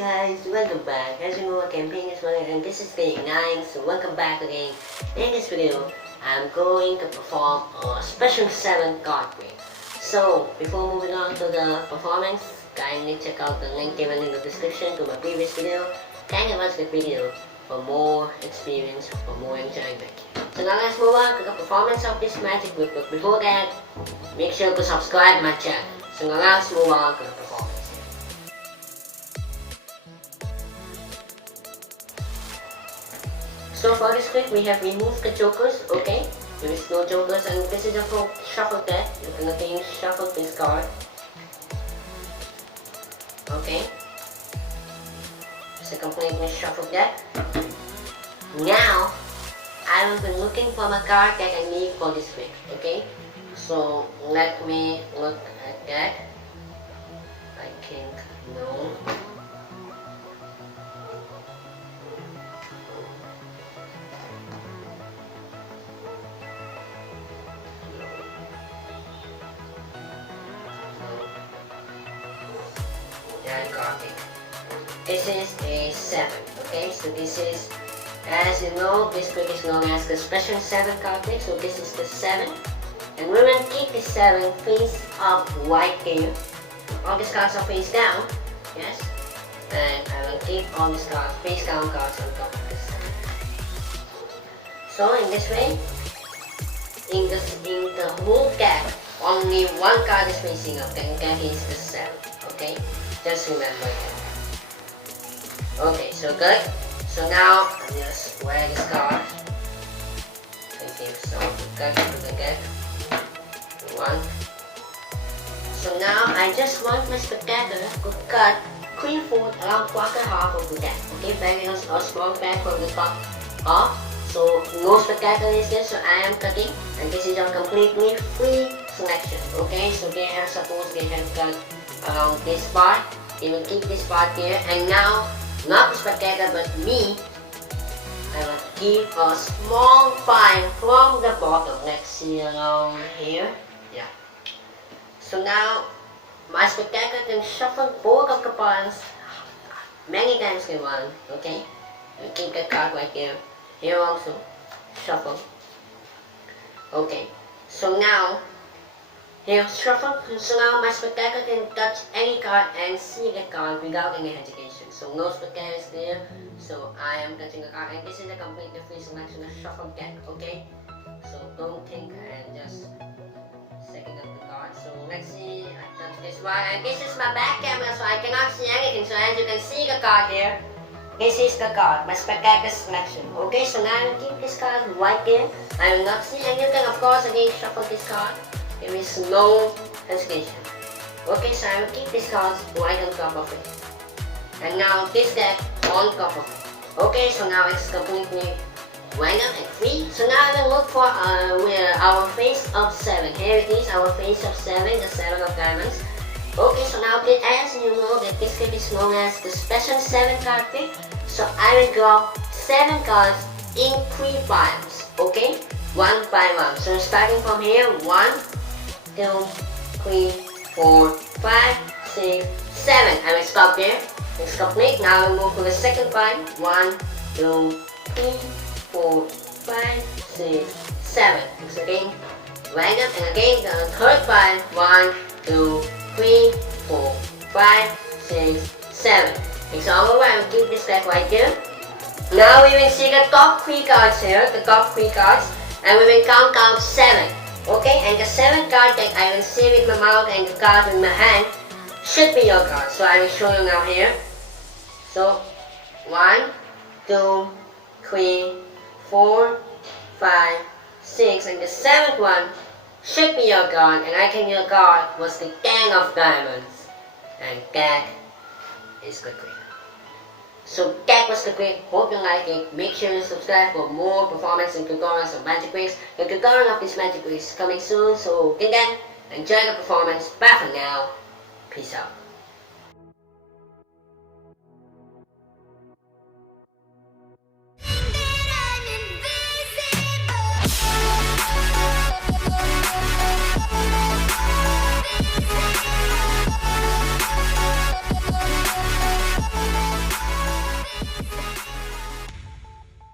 guys, welcome back. As you know, our campaign is running and this is day 9, so welcome back again. In this video, I'm going to perform a special 7 card trick. So, before moving on to the performance, kindly check out the link given in the description to my previous video. Kindly watch the video for more experience, for more enjoyment. So now let's move on to the performance of this magic whip. But before that, make sure to subscribe my channel. So now let's move on to the performance. So for this trick, we have removed the jokers, okay? There is no jokers, and this is a full shuffle deck. You can again shuffle this card. Okay? It's a completely shuffled deck. Now, I will be looking for my card that I need for this trick, okay? So let me look at that. I think no. I got it. This is a 7, okay? So this is, as you know, this trick is known as the special 7 card trick. So this is the 7. And we will keep the 7 face up right here. All these cards are face down, yes? And I will keep all these cards, face down cards on top of this 7. So in this way, in the whole deck, only one card is facing up, and that is the 7, okay? Just remember that. Okay, so good. So now I just wear this card and give some cut to the deck. 1. So now I just want my spectator to cut 3/4 around quarter half of the deck. Okay, very a small pack from the top off. So no spectator is there, so I am cutting, and this is a completely free selection. Okay, so they have suppose they have cut around this part. They will keep this part here, and now not the spectator but me, I will give a small pile from the bottom. Let's see around here. Yeah. So now my spectator can shuffle both of the piles many times in one. Okay. And keep the card right here. Here also. Shuffle. Okay. So now here shuffle. So now my spectator can touch any card and see the card without any hesitation. So no spectator is there. So I am touching the card, and this is a completely free selection of shuffle deck. Okay. So don't think and just second up the card. So let's see. I touch this one, and this is my back camera, so I cannot see anything. So as you can see the card here, this is the card, my spectator selection. Okay. So now I will keep this card right there. I will not see, and you can of course again shuffle this card. There is no hesitation. Okay, so I will keep these cards right on top of it. And now this deck on top of it. Okay, so now it's completely random and free. So now I will look for our face of 7. Here it is, our face of 7, the 7 of diamonds. Okay, so now as you know that this trick is known as the special 7 card trick. So I will drop 7 cards in 3 piles. Okay, 1 by 1. So starting from here, 1, 2, 3, 4, 5, 6, 7. I will stop there. It's complete. Now we move to the second pile. 1, 2, 3, 4, 5, 6, 7. It's again random, and again the third pile. 1, 2, 3, 4, 5, 6, 7. It's all over. I will keep this deck right here. Now we will see the top 3 cards here. The top 3 cards, and we will count out 7. Okay, and the 7 card that I will see with my mouth and the card in my hand should be your card. So I will show you now here. So 1, 2, 3, 4, 5, 6, and the 7th one should be your card. And I think your card was the 10 of diamonds, and that is the trick. So that was the trick. Hope you like it. Make sure you subscribe for more performance and tutorials of magic tricks. The tutorial of this magic trick is coming soon. So till then, enjoy the performance. Bye for now. Peace out.